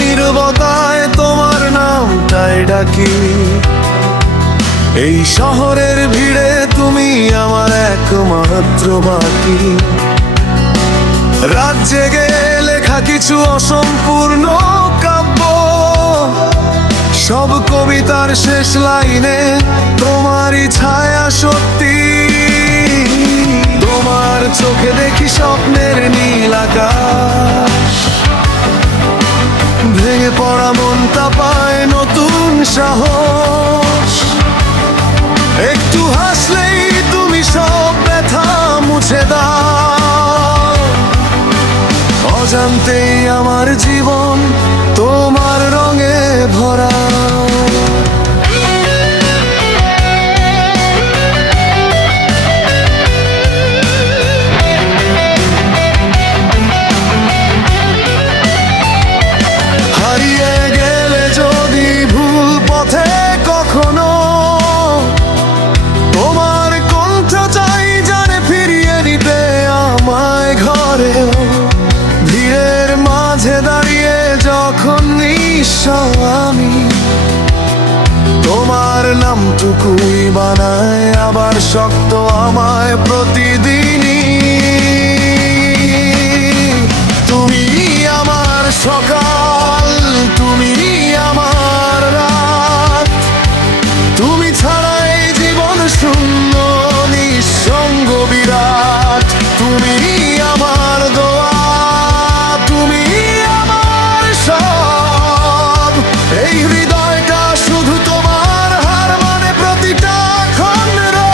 নীরবতায় তোমার নামটাই ডাকি, এই শহরের ভিড়ে তুমি আমার একমাত্র বাকি। রাত জেগে লেখা কিছু অসম্পূর্ণ কাব্য, সব কবিতার শেষ লাইনে তোমারই ছায়া সত্যি। তোমার চোখে দেখি স্বপ্নের নীল আকাশ, ভেঙে পড়া মনটা পায় নতুন সাহস। একটু হাসলেই তুমি সব ব্যথা মুছে দাও, অজান্তেই আমার জীবন তোমার রঙে ভরা। হারিয়ে গেলে যদি ভুল পথে কখনো, তোমার কণ্ঠ চাই জানে ফিরিয়ে নিতে আমায় ঘরেও। ভিড়ের মাঝে দাঁড়িয়ে যখন নিঃস্ব আমি, তোমার নামটুকুই বানায় আবার শক্ত আমায় প্রতিদিনই। তুমি আমার সকাল, তুমি আমার রাত, তুমি ছাড়া এই জীবন শূন্য নিঃসঙ্গ বিরাট। তুমি আমার দোয়া, তুমি আমার সব, এই হৃদয়টা শুধু তোমার হার মানে প্রতিটা ক্ষণ রোজ।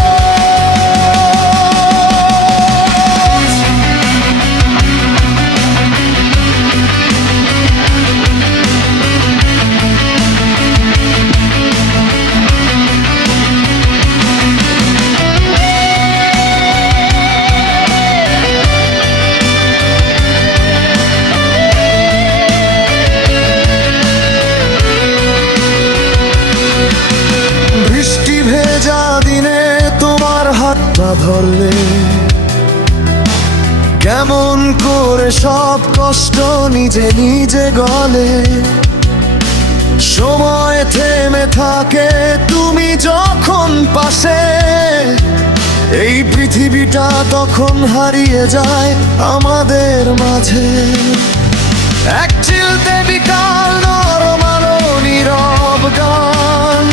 বৃষ্টি ভেজা দিনে তোমার হাতটা ধরলে কেমন করে সব কষ্ট নিজে নিজে গলে। সময় থেমে থাকে তুমি যখন পাশে, এই পৃথিবীটা তখন হারিয়ে যায় আমাদের মাঝে। এক চিলতে বিকাল নরম আলো নীরব গান,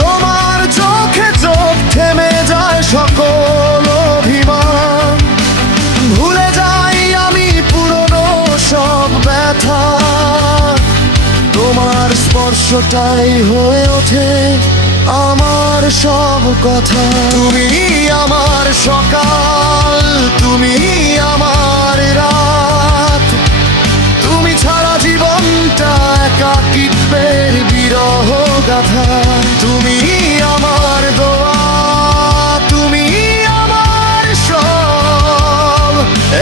তোমার চোখে চোখ থেমে যায় সকল অভিমান। ভুলে যাই আমি পুরনো সব ব্যথা, তোমার স্পর্শটাই হয়ে ওঠে আমার সব কথা। তুমি আমার সকাল, তুমি আমার রাত, তুমি ছাড়া জীবনটা একাকিত্বের বিরহ গাথা। তুমি আমার দোয়া, তুমি আমার সব,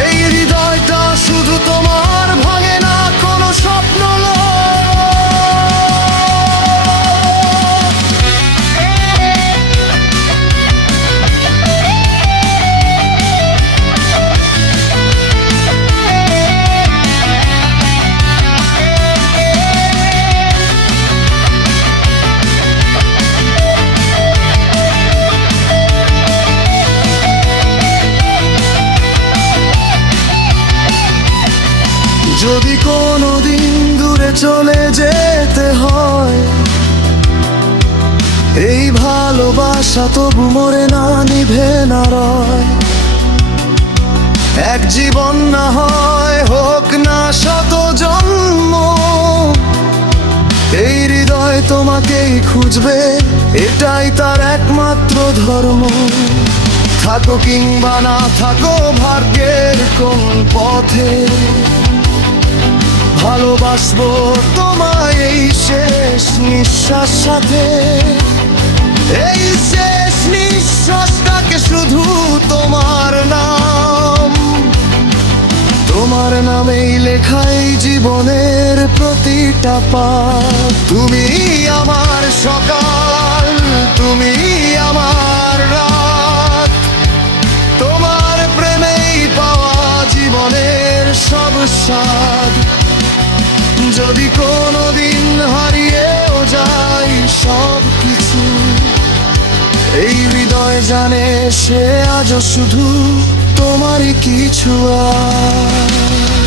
এই হৃদয়টা শুধু তোমার ভাঙে না কোনো স্বপ্ন লয়। যদি কোনোদিন দূরে চলে যেতে হয়, এই ভালোবাসা তবু মরে না, নিভে না রয়। এক জীবন না হয় হোক না শত জন্ম, এই হৃদয় তোমাকেই খুঁজবে, এটাই তার একমাত্র ধর্ম। থাকো কিংবা না থাকো ভাগ্যের কোন পথে, ভালোবাসবো তোমায় এই শেষ নিঃশ্বাস সাথে, এই শেষ নিঃশ্বাসটাকে শুধু তোমার নাম, তোমার নামেই লেখাই জীবনের প্রতিটা পাঠ। তুমি আমার সকাল, তুমি আমার রাত, তোমার প্রেমেই পাওয়া জীবনের সব স্বাদ। যদি কোনোদিন হারিয়েও যাই সব কিছু, এই হৃদয় জানে সে আজও শুধু তোমারই কিছু আর।